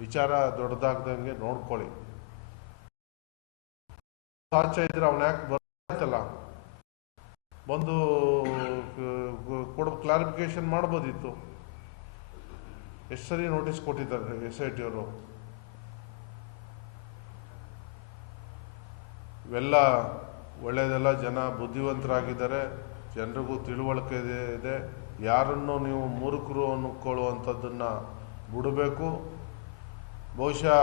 ವಿಚಾರ ದೊಡ್ಡದಾಗ್ದಂಗೆ ನೋಡ್ಕೊಳ್ಳಿ. ಸಾಚ ಇದ್ರೆ ಅವನ ಯಾಕೆ ಬರ್ತಲ್ಲ ಬಂದು ಕ್ಲಾರಿಫಿಕೇಶನ್ ಮಾಡ್ಬೋದಿತ್ತು. ಎಷ್ಟು ಸರಿ ನೋಟಿಸ್ ಕೊಟ್ಟಿದ್ದಾರೆ SIT ಅವರು. ಇವೆಲ್ಲ ಒಳ್ಳೆಯದೆಲ್ಲ. ಜನ ಬುದ್ಧಿವಂತರಾಗಿದ್ದಾರೆ, ಜನರಿಗೂ ತಿಳುವಳಿಕೆ ಇದೆ. ಯಾರನ್ನು ನೀವು ಮೂರ್ಖರು ಅನ್ಕೊಳ್ಳುವಂಥದ್ದನ್ನು ಬಿಡಬೇಕು. ಬಹುಶಃ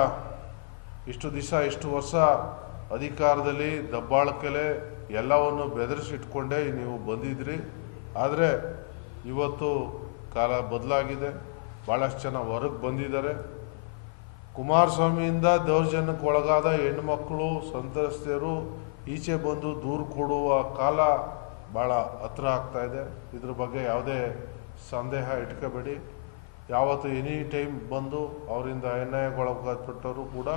ಇಷ್ಟು ದಿವಸ ಇಷ್ಟು ವರ್ಷ ಅಧಿಕಾರದಲ್ಲಿ ದಬ್ಬಾಳಿಕೆಲೆ ಎಲ್ಲವನ್ನು ಬೆದರಿಸಿಟ್ಕೊಂಡೇ ನೀವು ಬಂದಿದ್ರಿ. ಆದರೆ ಇವತ್ತು ಕಾಲ ಬದಲಾಗಿದೆ, ಭಾಳಷ್ಟು ಜನ ಹೊರಗೆ ಬಂದಿದ್ದಾರೆ. ಕುಮಾರಸ್ವಾಮಿಯಿಂದ ದೌರ್ಜನ್ಯಕ್ಕೆ ಒಳಗಾದ ಹೆಣ್ಣುಮಕ್ಕಳು ಸಂತ್ರಸ್ತೆಯರು ಈಚೆ ಬಂದು ದೂರು ಕೊಡುವ ಕಾಲ ಭಾಳ ಹತ್ರ ಆಗ್ತಾಯಿದೆ. ಇದ್ರ ಬಗ್ಗೆ ಯಾವುದೇ ಸಂದೇಹ ಇಟ್ಕೋಬೇಡಿ. ಯಾವತ್ತು ಎನಿ ಟೈಮ್ ಬಂದು ಅವರಿಂದ ಅನ್ಯಾಯಕ್ಕೊಳಪಟ್ಟವರು ಕೂಡ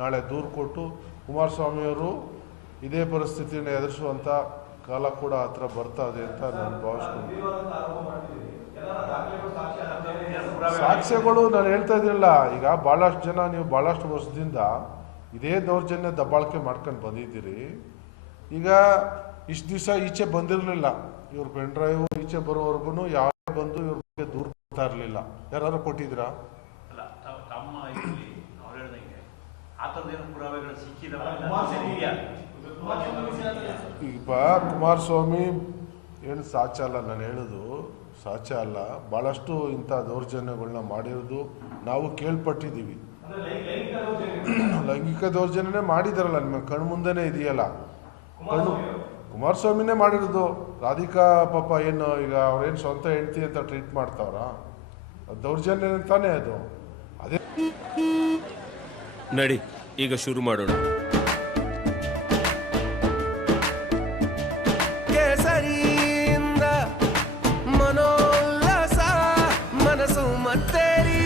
ನಾಳೆ ದೂರು ಕೊಟ್ಟು ಕುಮಾರಸ್ವಾಮಿಯವರು ಇದೇ ಪರಿಸ್ಥಿತಿಯನ್ನು ಎದುರಿಸುವಂಥ ಕಾಲ ಕೂಡ ಹತ್ರ ಬರ್ತದೆ ಅಂತ ನಾನು ಭಾವಿಸ್ತೀನಿ. ಸಾಕ್ಷ್ಯಗಳು ನಾನು ಹೇಳ್ತಾ ಇದ್ದೀನಲ್ಲ, ಈಗ ಭಾಳಷ್ಟು ಜನ ನೀವು ಭಾಳಷ್ಟು ವರ್ಷದಿಂದ ಇದೇ ದೌರ್ಜನ್ಯ ದಬ್ಬಾಳಿಕೆ ಮಾಡ್ಕೊಂಡು ಬಂದಿದ್ದೀರಿ. ಈಗ ಇಷ್ಟು ದಿವಸ ಈಚೆ ಬಂದಿರಲಿಲ್ಲ. ಇವ್ರ ಪೆನ್ ಡ್ರೈವ್ ಈಚೆ ಬರೋವರೆಗೂ ಯಾರು ಬಂದು ಇವ್ರ ಬಗ್ಗೆ ದೂರ ಕೊಡ್ತಾ ಇರಲಿಲ್ಲ. ಯಾರು ಕೊಟ್ಟಿದ್ದೀರಾ? ಈಗ ಕುಮಾರಸ್ವಾಮಿ ಏನು ಸಾಚ ಅಲ್ಲ, ನಾನು ಹೇಳೋದು ಸಾಚ ಅಲ್ಲ. ಭಾಳಷ್ಟು ಇಂಥ ದೌರ್ಜನ್ಯಗಳನ್ನ ಮಾಡಿರೋದು ನಾವು ಕೇಳ್ಪಟ್ಟಿದ್ದೀವಿ. ಲೈಂಗಿಕ ದೌರ್ಜನ್ಯನೇ ಮಾಡಿದಾರಲ್ಲ, ನಿಮ್ಮ ಕಣ್ಣು ಮುಂದೆನೇ ಇದೆಯಲ್ಲ. ಕುಮಾರಸ್ವಾಮಿನೇ ಮಾಡಿರೋದು. ರಾಧಿಕಾ ಪಾಪ ಏನು ಈಗ ಅವ್ರೇನು ಸ್ವಂತ ಹೆಂಡತಿ ಅಂತ ಟ್ರೀಟ್ ಮಾಡ್ತಾವ್ರ? ದೌರ್ಜನ್ಯ ತಾನೇ ಅದು. ಅದೇ ನಡಿ ಈಗ ಶುರು ಮಾಡೋಣ. ಕೇಸರಿಯಿಂದ ಮನೋಲ್ಲಾಸ ಮನಸ್ಸು ಮತ್ತೇರಿ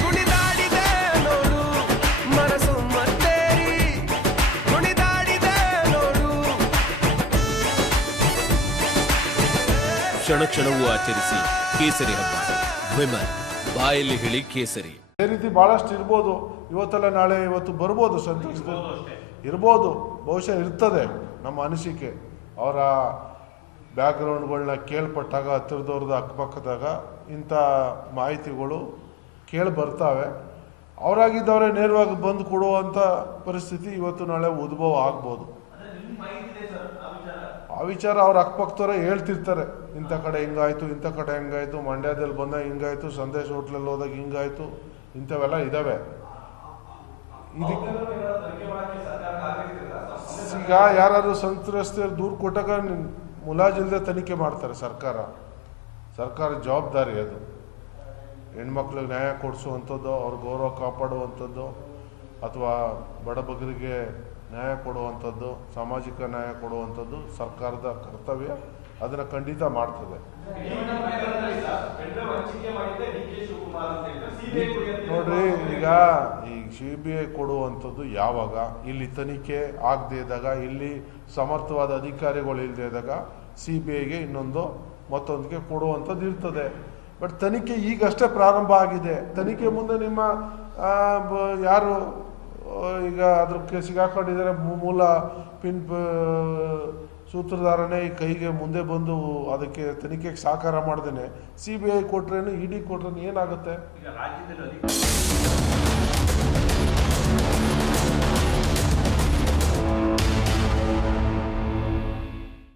ಕುಣಿದಾಡಿದೆ ನೋಡು, ಮನಸ್ಸು ಮತ್ತೇರಿ ಕುಣಿದಾಡಿದೆ ನೋಡು. ಕ್ಷಣ ಕ್ಷಣವೂ ಆಚರಿಸಿ ಕೇಸರಿ ಹಬ್ಬ. ವಿಮಲ್ ಬಾಯಲ್ಲಿ ಹೇಳಿ ಕೇಸರಿ. ಅದೇ ರೀತಿ ಭಾಳಷ್ಟು ಇರ್ಬೋದು. ಇವತ್ತೆಲ್ಲ ನಾಳೆ ಇವತ್ತು ಬರ್ಬೋದು, ಸಂತೋಷ ಇರ್ಬೋದು, ಬಹುಶಃ ಇರ್ತದೆ. ನಮ್ಮ ಅನಿಸಿಕೆ ಅವರ ಬ್ಯಾಕ್ಗ್ರೌಂಡ್ಗಳನ್ನ ಕೇಳ್ಪಟ್ಟಾಗ ಹತ್ತಿರದವ್ರದ್ದು ಅಕ್ಕಪಕ್ಕದಾಗ ಇಂಥ ಮಾಹಿತಿಗಳು ಕೇಳಿ ಬರ್ತಾವೆ. ಅವರಾಗಿದ್ದವರೇ ನೇರವಾಗಿ ಬಂದು ಕೊಡುವಂಥ ಪರಿಸ್ಥಿತಿ ಇವತ್ತು ನಾಳೆ ಉದ್ಭವ ಆಗ್ಬೋದು. ಆ ವಿಚಾರ ಅವ್ರ ಅಕ್ಕಪಕ್ಕದವರೇ ಹೇಳ್ತಿರ್ತಾರೆ, ಇಂಥ ಕಡೆ ಹಿಂಗಾಯ್ತು, ಇಂಥ ಕಡೆ ಹಿಂಗಾಯ್ತು, ಮಂಡ್ಯದಲ್ಲಿ ಬಂದಾಗ ಹಿಂಗಾಯ್ತು, ಸಂದೇಶ್ ಹೋಟ್ಲಲ್ಲಿ ಹೋದಾಗ ಹಿಂಗಾಯ್ತು, ಇಂಥವೆಲ್ಲ ಇದ್ದಾವೆ. ಈಗ ಯಾರಾದ್ರೂ ಸಂತ್ರಸ್ತೆಯರು ದೂರು ಕೊಟ್ಟಾಗ ಮುಲಾಜಿಲ್ಲದೆ ತನಿಖೆ ಮಾಡ್ತಾರೆ ಸರ್ಕಾರ ಜವಾಬ್ದಾರಿ ಅದು. ಹೆಣ್ಮಕ್ಳಿಗೆ ನ್ಯಾಯ ಕೊಡಿಸುವಂಥದ್ದು, ಅವ್ರ ಗೌರವ ಕಾಪಾಡುವಂಥದ್ದು, ಅಥವಾ ಬಡಬಗರಿಗೆ ನ್ಯಾಯ ಕೊಡುವಂಥದ್ದು, ಸಾಮಾಜಿಕ ನ್ಯಾಯ ಕೊಡುವಂಥದ್ದು ಸರ್ಕಾರದ ಕರ್ತವ್ಯ. ಅದನ್ನು ಖಂಡಿತ ಮಾಡ್ತದೆ. ನೋಡ್ರಿ, ಈಗ ಈ CBI ಕೊಡುವಂಥದ್ದು ಯಾವಾಗ ಇಲ್ಲಿ ತನಿಖೆ ಆಗದೆ ಇದ್ದಾಗ, ಇಲ್ಲಿ ಸಮರ್ಥವಾದ ಅಧಿಕಾರಿಗಳು ಇಲ್ಲದೆ ಇದ್ದಾಗ CBIಗೆ ಇನ್ನೊಂದು ಮತ್ತೊಂದಕ್ಕೆ ಕೊಡುವಂಥದ್ದು ಇರ್ತದೆ. ಬಟ್ ತನಿಖೆ ಈಗಷ್ಟೇ ಪ್ರಾರಂಭ ಆಗಿದೆ. ತನಿಖೆ ಮುಂದೆ ನಿಮ್ಮ ಯಾರು ಈಗ ಅದಕ್ಕೆ ಸಿಗಾಕೊಂಡಿದ್ದಾರೆ ಮೂಲ ಸೂತ್ರಧಾರನೇ ಈ ಕೈಗೆ ಮುಂದೆ ಬಂದು ಅದಕ್ಕೆ ತನಿಖೆಗೆ ಸಹಕಾರ ಮಾಡ್ದೇನೆ CBI ಕೊಟ್ರೇನು ED ಕೊಟ್ರೇನು ಏನಾಗುತ್ತೆ?